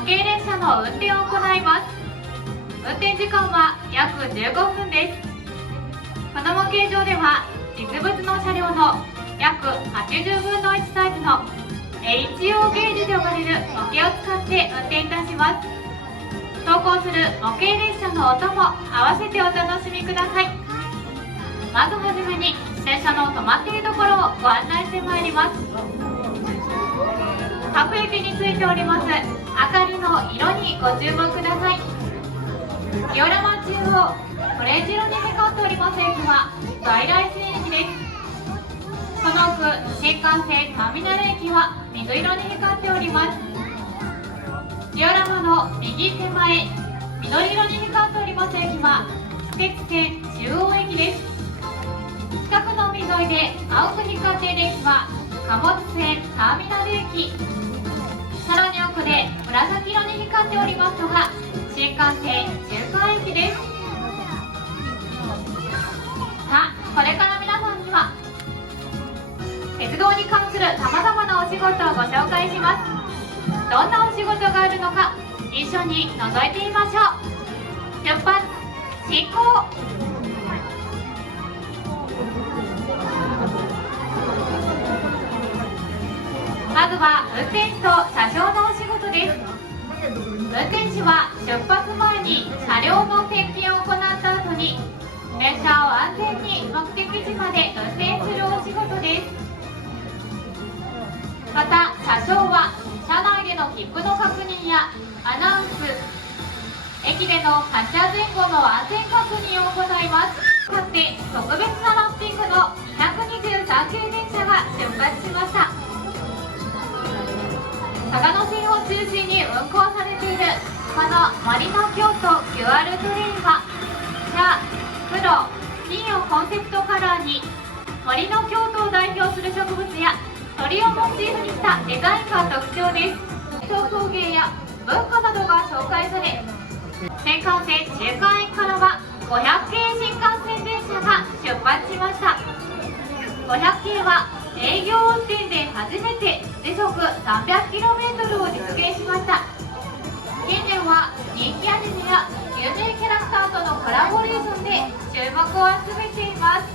模型列車の運転を行います。運転時間は約15分です。この模型上では実物の車両の約80分の1サイズの HO ゲージと呼ばれる模型を使って運転いたします。走行する模型列車の音も合わせてお楽しみください。まずはじめに電車の止まっているところをご案内してまいります。各駅についております明かりの色にご注目ください。ジオラマ中央オレンジ色に光っております駅は在来線駅です。その奥新幹線ターミナル駅は水色に光っております。ジオラマの右手前緑色に光っております駅は私鉄線中央駅です。近くの海沿いで青く光っている駅は貨物船ターミナル駅、さらに奥で紫色に光っておりますのが新幹線中間駅です。さあ、これから皆さんには鉄道に関するさまざまなお仕事をご紹介します。どんなお仕事があるのか一緒に覗いてみましょう。出発進行。まずは運転士と車掌のお仕事です。運転士は出発前に車両の点検を行った後に列車を安全に目的地まで運転するお仕事です。また車掌は車内での切符の確認やアナウンス、駅での発車前後の安全確認を行います。さて特別なラッピングの223系電車が出発しました。長野線を中心に運行されているこの森の京都 QR トレインは茶、黒、金をコンセプトカラーに森の京都を代表する植物や鳥をモチーフにしたデザインが特徴です。陶芸や文化などが紹介され、新幹線中間駅からは500系新幹線電車が出発しました。500系は営業運転で初めて時速 300km を実現しました。近年は人気アニメや有名キャラクターとのコラボレーションで注目を集めています。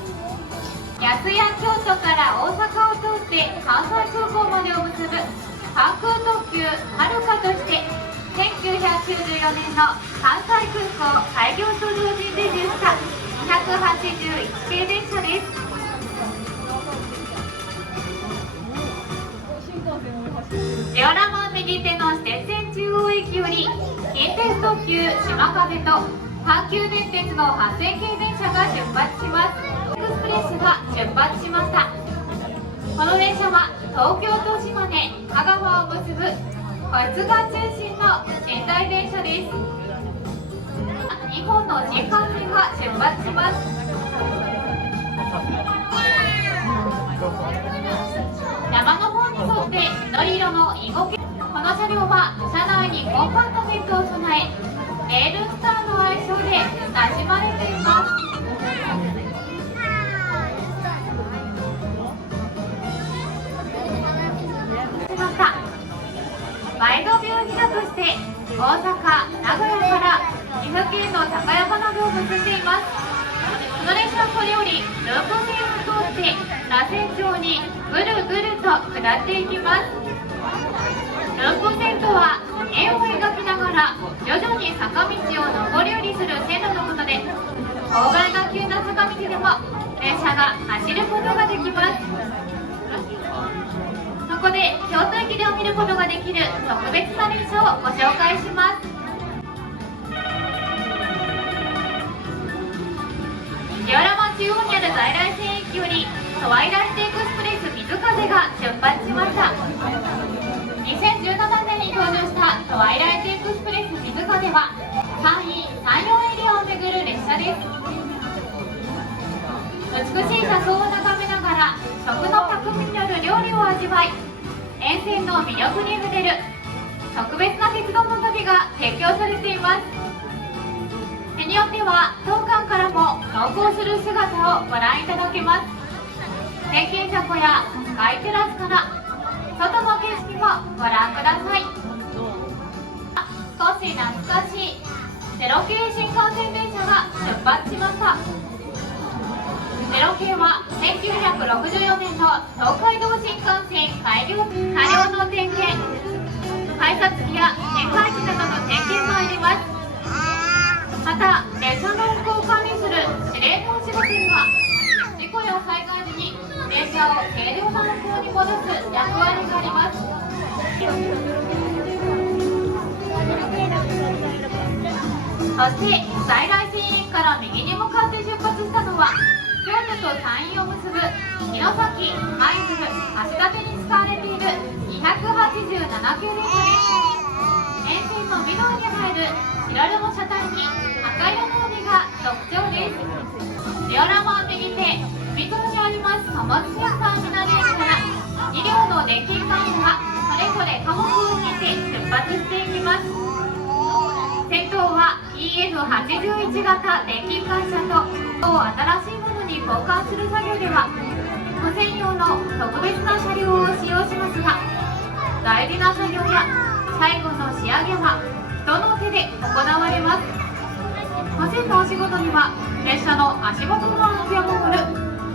安谷京都から大阪を通って関西空港までを結ぶ関空特急はるかとして1994年の関西空港開業と同時にデビューした281系電車です。ジオラマ右手の私鉄線中央駅より近鉄特急島風と阪急電鉄の8000系電車が出発します。エクスプレスが出発しました。この電車は東京と島根、香川を結ぶこいつが中心の寝台電車です。2本の新幹線が出発します。山の方に沿って緑色の囲碁系、この車両は車内にコンパートメントを備えレールスターの愛称で親しまれています。ワイドビュー飛車として大阪、名古屋から岐阜県の高山などを結んでいます。この列車はこれよりループ線を通って螺旋状にぐるぐると下っていきます。ループ線とは円を描きながら徐々に坂道を上り下りする線路のことで、勾配が急な坂道でも列車が走ることができます。そこで京都駅でを見ることができる特別な列車をご紹介します。ジオラマ中央にある在来線駅よりトワイライトエクスプレス水風が出発しました。2017年に登場したトワイライトエクスプレス水風は山陰・山陽エリアを巡る列車です。美しい車窓を眺めながら食の匠による料理を味わい、沿線の魅力に触れる特別な鉄道の旅が提供されています。日によっては当館からも同行する姿をご覧いただけます。天気車庫やスカイテラスから外の景色もご覧ください。し懐かしい0系新幹線電車が出発しました。0系は1964年の東海道新幹線改良車両の点検、改札機や年会費などの点検もあります。また列車の運行を管理する指令のお仕事には、事故や災害時に電車を軽量な運行に戻す役割があります。そして在来線駅から右に向かって出発したのは、京都と山陰を結ぶ城崎、舞鶴、橋立に使われている287系電車です。沿線の緑に入る白の車体に赤色の帯が特徴です。ジオラマを右手、海沿いにあります貨物センター南駅から2両の電気機関車がそれぞれ貨物を引いて出発していきます。先頭は EF81 型電気機関車と新しいものに交換する作業では無線用の特別な車両を使用しますが、大事な作業や最後の仕上げは人の手で行われます。無線のお仕事には列車の足元の安全を守る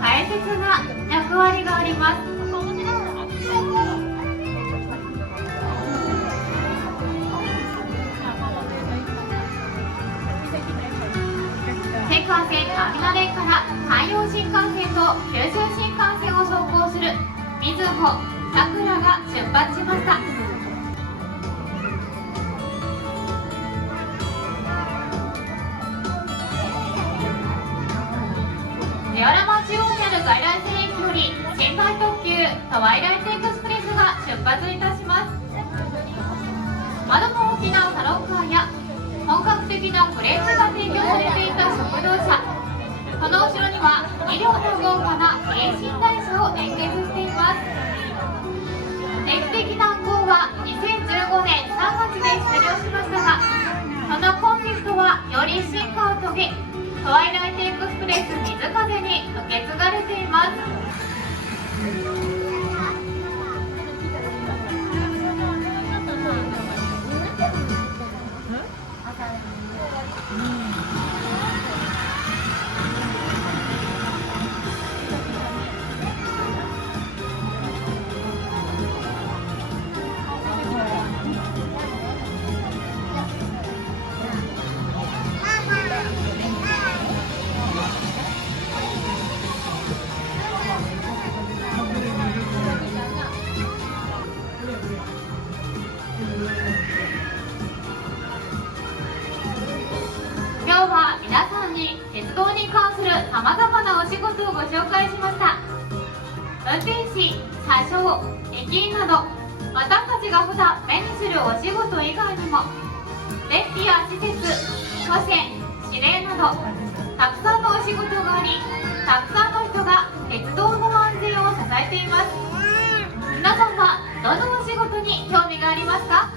大切な役割があります。新幹線ターミナル駅から山陽新幹線と九州新幹線を走行するみずほ、さくらが出発しました。ジオラマ中央にある在来線駅より寝台特急トワイライトエクスプレスが出発いたします。窓の大きなサロンカーや本格的なフレンチが提供されていた食堂車、その後ろには2両の豪華な迎寝台車を連結しています。定期的な運行は2015年3月で終了しましたが、そのコンセプトはより進化を遂げ、トワイライトエクスプレス水風に受け継がれています。今日は皆さんに鉄道に関するさまざまなお仕事をご紹介しました。運転士、車掌、駅員など私たちが普段目にするお仕事以外にも、レッピや施設、都線、指令などたくさんのお仕事があり、たくさんの人が鉄道の安全を支えています。皆さんはどのお仕事に興味がありますか？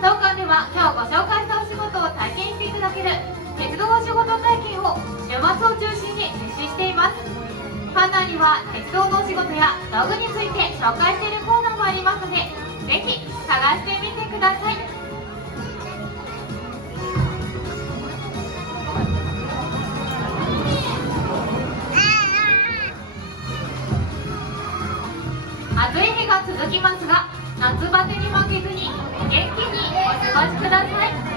当館では今日ご紹介したお仕事を体験していただける鉄道お仕事体験を週末を中心に実施しています。館内には鉄道のお仕事や道具について紹介しているコーナーもありますので、ぜひ探してみてください。暑い日が続きますが、夏バテに負けずに元気にお過ごしください。